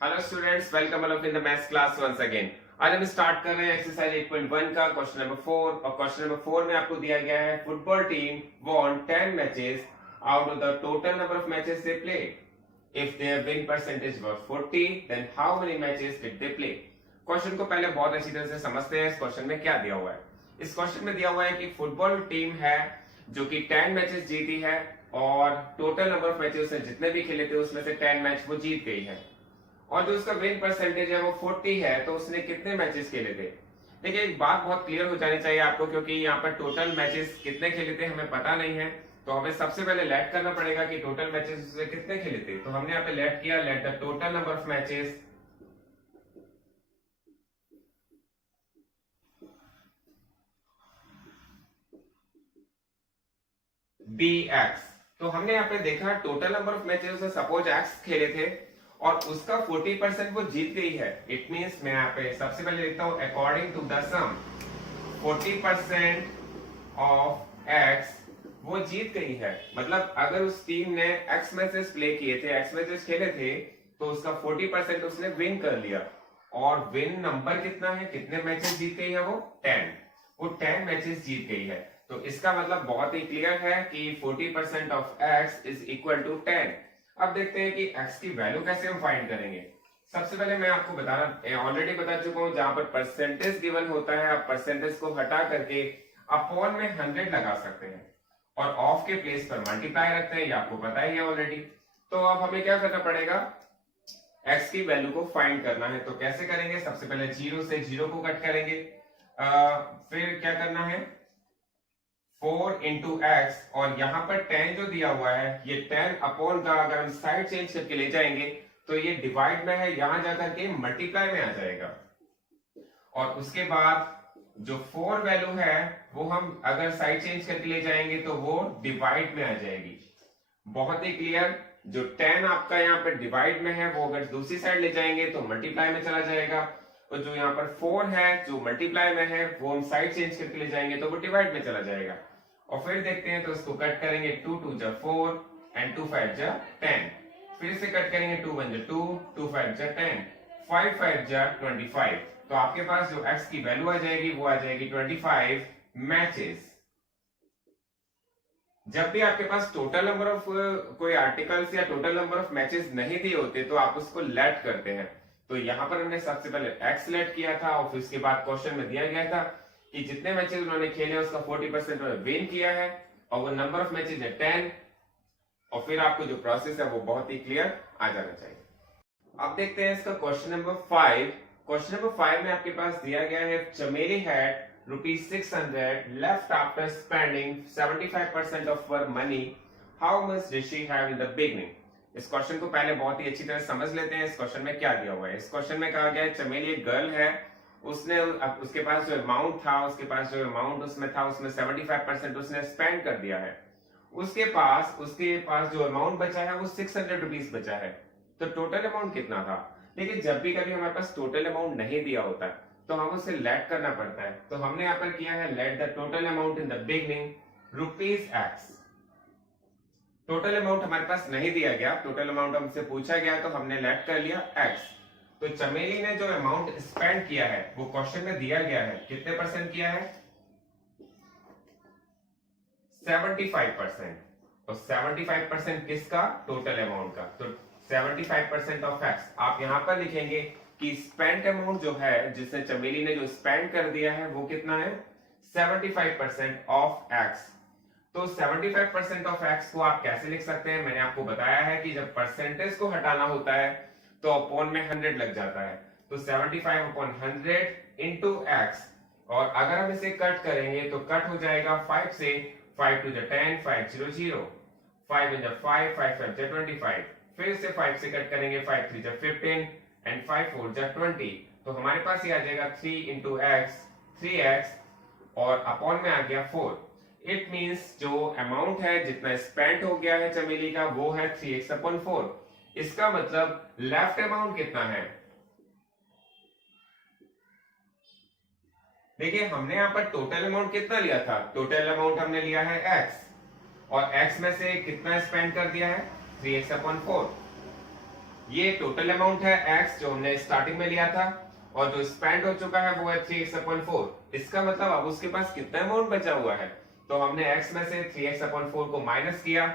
Hello students, welcome all of in the maths class once again. आज हम start कर रहे हैं एक्सरसाइज 8.1 का क्वेश्चन नंबर 4। और क्वेश्चन नंबर 4 में आपको दिया गया है football team won 10 matches out of the total number of matches they play. If their win percentage was 40 then how many matches did they play. Question को पहले बहुत अच्छी तरह से समझते हैं। इस क्वेश्चन में क्या दिया हुआ है। इस क्वेश्चन में दिया हुआ है कि फुटबॉल टीम है जो कि 10 मैचेस जीती है और टोटल नंबर ऑफ मैचेस उसने जितने भी खेले थे उसमें से 10 मैच वो जीत गई है और जो उसका विन परसेंटेज है वो 40 है। तो उसने कितने मैचेस खेले थे। देखिए, एक बात बहुत क्लियर हो जानी चाहिए आपको, क्योंकि यहाँ पर टोटल मैचेस कितने खेले थे हमें पता नहीं है। तो हमें सबसे पहले लेट करना पड़ेगा कि टोटल मैचेस उसने कितने खेले थे। तो हमने यहाँ पे लेट किया, let the total number of matches be x. तो हमने यहाँ पे देखा टोटल नंबर ऑफ मैचेस उसने सपोज एक्स खेले थे और उसका 40% वो जीत गई है। इट मींस मैं यहाँ पे सबसे पहले लिखता हूं according to the sum 40% of x वो जीत गई है। मतलब अगर उस टीम ने एक्स मैचेस प्ले किए थे, एक्स मैचेस खेले थे, तो उसका 40% उसने विन कर लिया। और विन नंबर कितना है, कितने मैचेस जीत गई है वो 10। वो 10 मैचेस जीत गई है। तो इसका मतलब बहुत ही क्लियर है कि 40% of x is equal to 10। अब देखते हैं कि x की वैल्यू कैसे हम फाइंड करेंगे। सबसे पहले मैं आपको बताना ऑलरेडी बता चुका हूं, जहां पर परसेंटेज गिवन होता है आप परसेंटेज को हटा करके अपॉन में 100 लगा सकते हैं और ऑफ के प्लेस पर मल्टीप्लाई रखते हैं, ये आपको पता ही है ऑलरेडी। तो अब हमें क्या करना पड़ेगा, x की वैल्यू को फाइंड करना है। तो कैसे करेंगे, सबसे पहले 0 से 0 को कट करेंगे, फिर क्या करना है 4 इंटू एक्स और यहाँ पर 10 जो दिया हुआ है ये 10 अपॉन का अगर हम साइड चेंज करके ले जाएंगे तो ये डिवाइड में है, यहां जाकर के मल्टीप्लाई में आ जाएगा। और उसके बाद जो 4 वैल्यू है वो हम अगर साइड चेंज करके ले जाएंगे तो वो डिवाइड में आ जाएगी। बहुत ही क्लियर। जो 10 आपका यहाँ पर डिवाइड में है वो अगर दूसरी साइड ले जाएंगे तो मल्टीप्लाई में चला जाएगा। और जो यहाँ पर 4 है जो मल्टीप्लाई में है वो हम साइड चेंज करके ले जाएंगे तो वो डिवाइड में चला जाएगा। और फिर देखते हैं तो इसको कट करेंगे, 2 2 जा 4 एंड 2 5 जा 10। फिर से कट करेंगे, 2 1 जा 2 2 5 जा 10 5 5 जा 25। तो आपके पास जो x की वैल्यू आ जाएगी वो आ जाएगी 25 मैचेस। जब भी आपके पास टोटल नंबर ऑफ कोई आर्टिकल्स या टोटल नंबर ऑफ मैचेस नहीं दिए होते तो आप उसको लेट करते हैं। तो यहां पर हमने सबसे पहले x लेट किया था और फिर उसके बाद क्वेश्चन में दिया गया था कि जितने मैचेस उन्होंने खेले उसका 40% उन्होंने विन किया है और वो नंबर ऑफ मैचेस है 10। और फिर आपको जो प्रोसेस है वो बहुत ही क्लियर आ जाना चाहिए। अब देखते हैं इसका क्वेश्चन नंबर 5। क्वेश्चन नंबर 5 में आपके पास दिया गया है चमेली had ₹600 left after spending 75% of her money. How much did she have in the beginning? इस क्वेश्चन को पहले बहुत ही अच्छी तरह समझ लेते हैं। इस क्वेश्चन में क्या दिया हुआ है। इस क्वेश्चन में कहा गया है चमेली एक गर्ल है, उसने उसके पास जो अमाउंट था उसमें था उसमें 75% उसने स्पेंड कर दिया है। उसके पास जो अमाउंट बचा है वो 600 रुपीज बचा है। तो टोटल अमाउंट कितना था। लेकिन जब भी कभी हमारे पास टोटल अमाउंट नहीं दिया होता है तो हम उसे लेट करना पड़ता है। तो हमने यहाँ पर किया है late the total amount in the beginning ₹x। Total amount हमारे पास नहीं दिया गया, टोटल अमाउंट हमसे पूछा गया तो हमने लेट कर लिया x। तो चमेली ने जो अमाउंट स्पेंड किया है वो क्वेश्चन में दिया गया है, कितने परसेंट किया है 75%। तो 75% किसका, टोटल अमाउंट का। तो 75% ऑफ एक्स आप यहां पर लिखेंगे कि स्पेंड अमाउंट जो है जिसने चमेली ने जो स्पेंड कर दिया है वो कितना है 75% ऑफ एक्स। तो 75% ऑफ एक्स को आप कैसे लिख सकते हैं, मैंने आपको बताया है कि जब परसेंटेज को हटाना होता है तो अपॉन में 100 लग जाता है। तो 75 अपॉन 100 इंटू एक्स। और अगर हम इसे कट करेंगे तो कट हो जाएगा 5 से, 5 2 जा 10 5 0 0 5 1 जा 5 5 5 जा 25। फिर से 5 से कट करेंगे, 5 3 जा 15 एंड 5 4 जा 20। तो हमारे पास ये आ जाएगा 3 इंटू एक्स 3x और अपॉन में आ गया 4। इट मींस जो अमाउंट है जितना स्पेंड हो गया है चमेली का वो है 3x अपॉन 4। इसका मतलब लेफ्ट अमाउंट कितना है। देखिए हमने यहां पर टोटल अमाउंट कितना लिया था, टोटल अमाउंट हमने लिया है x और x में से कितना स्पेंड कर दिया है 3x अपॉन 4। ये टोटल अमाउंट है x जो हमने स्टार्टिंग में लिया था, और जो स्पेंड हो चुका है वो है 3x/4। इसका मतलब अब उसके पास कितना अमाउंट बचा हुआ है, तो हमने x में से 3x/4 को माइनस किया,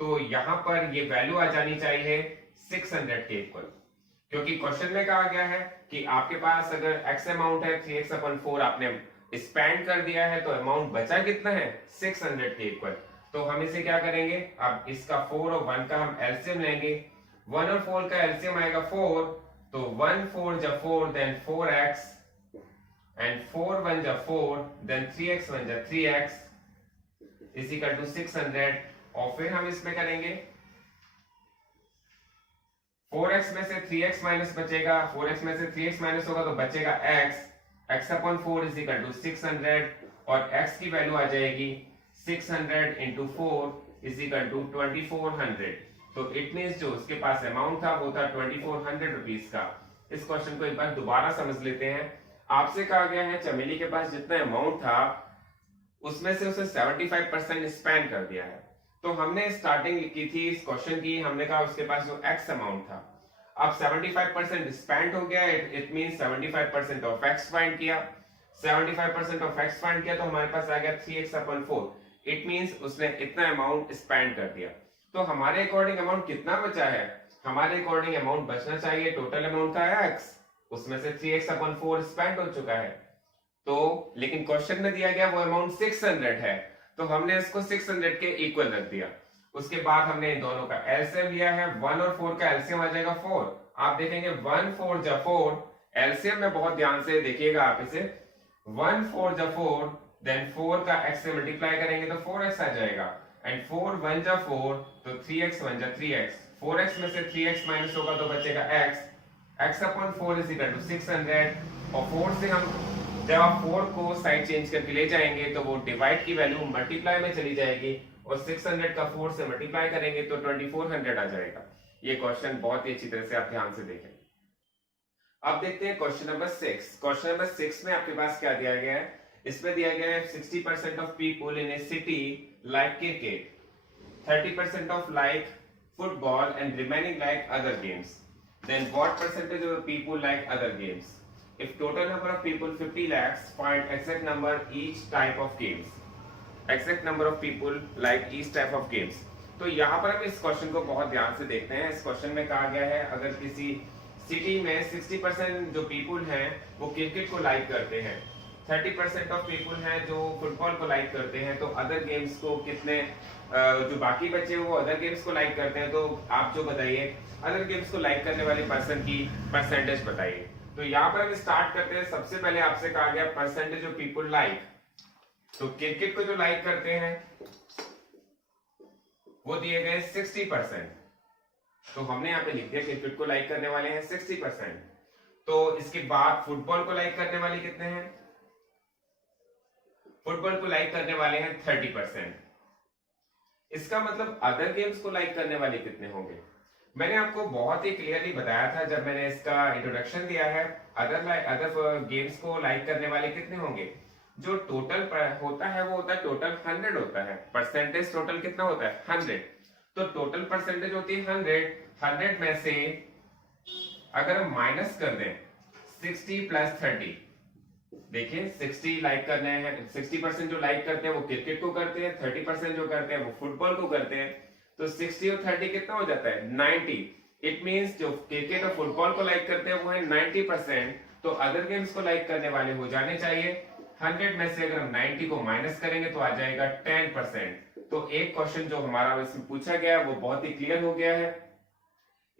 तो यहां पर ये वैल्यू आ जानी चाहिए 600 के इक्वल, क्योंकि क्वेश्चन में कहा गया है कि आपके पास अगर x अमाउंट है 3x/4 आपने स्पेंड कर दिया है, तो अमाउंट बचा कितना है 600 के इक्वल। तो हम इसे क्या करेंगे, अब इसका 4 और 1 का हम एलसीएम लेंगे। 1 और 4 का एलसीएम आएगा 4, तो 1 4 जा 4 देन 4x एंड 4 1 जा 4 देन 3x 1 जा 3x इज इक्वल टू 600। और फिर हम इसमें करेंगे 4x में से 3x माइनस बचेगा, 4x में से 3x माइनस होगा तो बचेगा x, x/4 is equal to 600, और x की वैल्यू आ जाएगी 600 इंटू 4 इज इक्वल टू 2400। तो इट मीन्स जो उसके पास अमाउंट था वो था 2400 रुपीज का। इस क्वेश्चन को एक बार दोबारा समझ लेते हैं। आपसे कहा गया है चमेली के पास जितना अमाउंट था उसमें से उसे 75% स्पेंड कर दिया है। तो हमने स्टार्टिंग की थी इस क्वेश्चन की, हमने कहा उसके पास जो x अमाउंट था, अब 75% स्पेंड हो गया, it means 75% of x find किया। 75% ऑफ x फाइंड किया तो हमारे पास आ गया 3x/4। इट मींस उसने इतना अमाउंट स्पेंड कर दिया। तो हमारे अकॉर्डिंग अमाउंट कितना बचा है, हमारे अकॉर्डिंग अमाउंट बचना चाहिए, टोटल अमाउंट था x, उसमें से 3x/4 स्पेंड हो चुका है। तो लेकिन क्वेश्चन में दिया गया वो अमाउंट 600 है, तो हमने इसको 600 के इक्वल रख दिया। उसके बाद हमने इन दोनों का एलसीएम लिया है, 1 और 4 का एलसीएम आ जाएगा 4। आप देखेंगे 1 4 जा 4, एलसीएम में बहुत ध्यान से देखिएगा आप इसे, 1 4 जा 4 देन 4 का x से मल्टीप्लाई करेंगे तो 4x आ जाएगा, एंड 4 1 जा 4 तो 3x 1 जा 3x, 4x में से 3x माइनस होगा तो बचेगा x, x/4 is equal to 600। और 4 से हम जब आप 4 को साइड चेंज करके ले जाएंगे तो वो डिवाइड की वैल्यू मल्टीप्लाई में चली जाएगी, और 600 का 4 से मल्टीप्लाई करेंगे तो 2400 आ जाएगा। ये क्वेश्चन बहुत ही अच्छी तरह से आप ध्यान से देखें। अब देखते हैं क्वेश्चन नंबर 6। क्वेश्चन नंबर 6 में आपके पास क्या दिया गया है, इसमें दिया गया है 60% of people in a city like cricket, 30% of like football and remaining like other games, then what percentage of people like other games. If total number of people 50 lakhs, find exact number each type of games. Exact number of people like each type of games. तो यहाँ पर हम इस question को बहुत ध्यान से देखते हैं। इस क्वेश्चन में कहा गया है अगर किसी सिटी में 60% जो पीपल हैं वो क्रिकेट को लाइक करते हैं, 30% ऑफ पीपल हैं जो फुटबॉल को लाइक करते हैं, तो अदर गेम्स को कितने जो बाकी बच्चे वो अदर गेम्स को लाइक करते हैं, तो आप जो बताइए अदर गेम्स को लाइक करने वाले पर्सन की परसेंटेज बताइए। तो यहाँ पर हम स्टार्ट करते हैं। सबसे पहले आपसे कहा गया परसेंटेज ऑफ पीपल लाइक, तो क्रिकेट को जो लाइक करते हैं वो दिए गए 60%, तो हमने यहाँ पे लिख दिया क्रिकेट को लाइक करने वाले हैं 60%। तो इसके बाद फुटबॉल को लाइक करने वाले कितने हैं, फुटबॉल को लाइक करने वाले हैं 30%। इसका मतलब अदर गेम्स को लाइक करने वाले कितने होंगे, मैंने आपको बहुत ही क्लियरली बताया था जब मैंने इसका इंट्रोडक्शन दिया है, अदर गेम्स को लाइक करने वाले कितने होंगे। जो टोटल होता है वो होता है टोटल 100 होता है, परसेंटेज टोटल कितना होता है 100, तो टोटल परसेंटेज होती है 100 में से अगर हम माइनस कर दें 60 प्लस 30, देखिए 60 लाइक करने हैं, 60% जो लाइक करते हैं वो क्रिकेट को करते हैं, 30% जो करते हैं वो फुटबॉल को करते हैं, तो 60 और 30 कितना हो जाता है 90। इट मींस जो क्रिकेट और फुटबॉल को लाइक करते हैं वो है 90%, तो अदर गेम्स को लाइक करने वाले हो जाने चाहिए 100 में से अगर हम 90 को माइनस करेंगे तो आ जाएगा 10%। तो एक क्वेश्चन जो हमारा इसमें पूछा गया वो बहुत ही क्लियर हो गया है।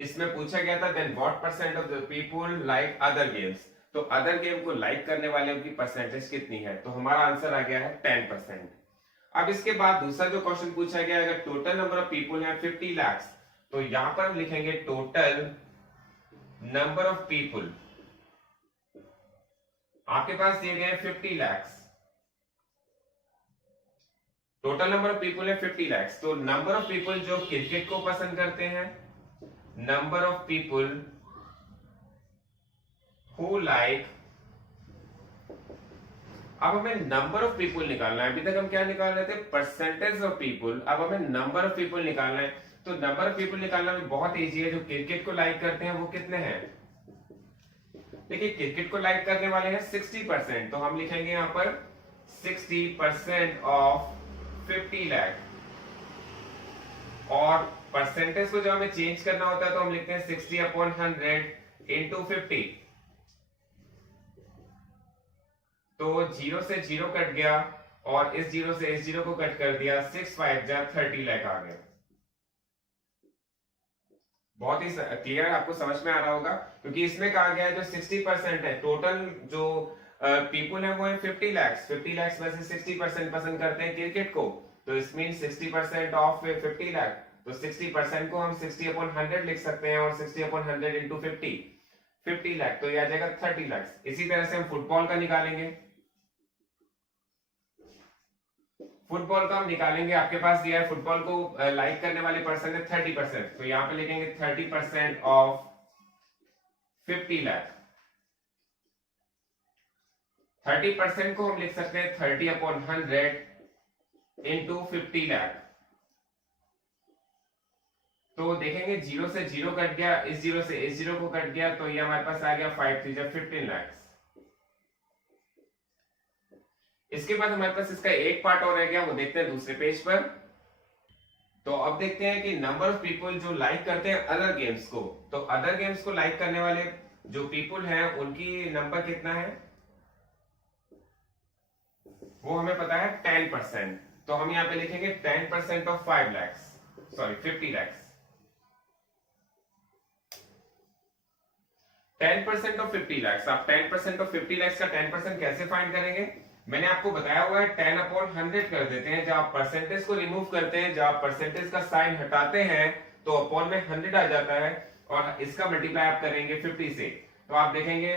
इसमें पूछा गया था then what percent of the people like other games, तो अदर गेम को लाइक करने वाले की परसेंटेज कितनी है, तो हमारा आंसर आ गया है 10%। अब इसके बाद दूसरा जो क्वेश्चन पूछा गया अगर टोटल नंबर ऑफ पीपल है 50 लाख, तो यहां पर हम लिखेंगे टोटल नंबर ऑफ पीपल, आपके पास दिए गए 50 lakh, total number of people है 50 लाख, तो नंबर ऑफ पीपल जो क्रिकेट को पसंद करते हैं, number of people who like, अब हमें नंबर ऑफ पीपल निकालना है। अभी तक हम क्या निकाल रहे थे परसेंटेज ऑफ पीपल, अब हमें नंबर ऑफ पीपल निकालना है। तो नंबर ऑफ पीपल निकालना भी बहुत इजी है। जो क्रिकेट को लाइक करते हैं वो कितने हैं? देखिए क्रिकेट को लाइक करने वाले हैं 60%, तो हम लिखेंगे यहां पर 60% ऑफ 50 लाख। और परसेंटेज को जब हमें चेंज करना होता है तो हम लिखते हैं 60/100 इंटू 50। तो 0 से 0 कट गया और इस 0 से इस 0 को कट कर दिया, 6 5 जा 30 लाख आ गया। बहुत ही क्लियर, आपको समझ में आ रहा होगा, क्योंकि इसमें कहा गया है जो 60% है टोटल जो पीपल है वो है 50 लाख। 50 लाख में से 60% पसंद करते हैं क्रिकेट को, तो इस मीन 60% ऑफ 50 लाख। तो 60% को हम 60/100 लिख सकते हैं और 60/100 इंटू 50 लाख, तो ये आ जाएगा 30 लाख। इसी तरह से हम फुटबॉल का निकालेंगे। फुटबॉल का हम निकालेंगे, आपके पास दिया है फुटबॉल को लाइक करने वाले पर्सन है 30%, तो यहां पे लिखेंगे 30% ऑफ 50 लाख। 30% को हम लिख सकते हैं 30/100 इंटू 50 लाख। तो देखेंगे 0 से 0 कट गया, इस 0 से इस 0 को कट गया, तो ये हमारे पास आ गया 5 3 15 लाख। इसके बाद हमारे पास इसका एक पार्ट और रह गया, वो देखते हैं दूसरे पेज पर। तो अब देखते हैं कि नंबर ऑफ पीपल जो लाइक करते हैं अदर गेम्स को, तो अदर गेम्स को लाइक करने वाले जो पीपल हैं उनकी नंबर कितना है, वो हमें पता है 10%। तो हम यहां पे लिखेंगे 10% of 5 lakh, sorry 50 lakh. 10% of 50 lakh. आप 10% ऑफ 50 लाख का 10% कैसे फाइंड करेंगे? मैंने आपको बताया हुआ है 10/100 कर देते हैं। जब आप परसेंटेज को रिमूव करते हैं, जब आप परसेंटेज का साइन हटाते हैं तो अपॉन में 100 आ जाता है, और इसका मल्टीप्लाई आप करेंगे 50 से, तो आप देखेंगे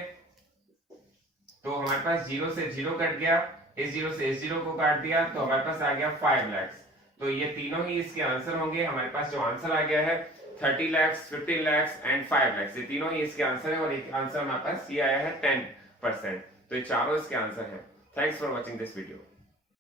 तो हमारे पास 0 से 0 कट गया, इस 0 से इस 0 को काट दिया, तो हमारे पास आ गया 5 लाख। तो ये तीनों ही इसके आंसर होंगे। हमारे पास जो आंसर आ गया है 30 लाख, 15 लाख एंड 5 लाख, ये तीनों ही इसके आंसर है। और एक आंसर हमारे पास ये आया है 10%, तो ये चारों इसके आंसर है। Thanks for watching this video.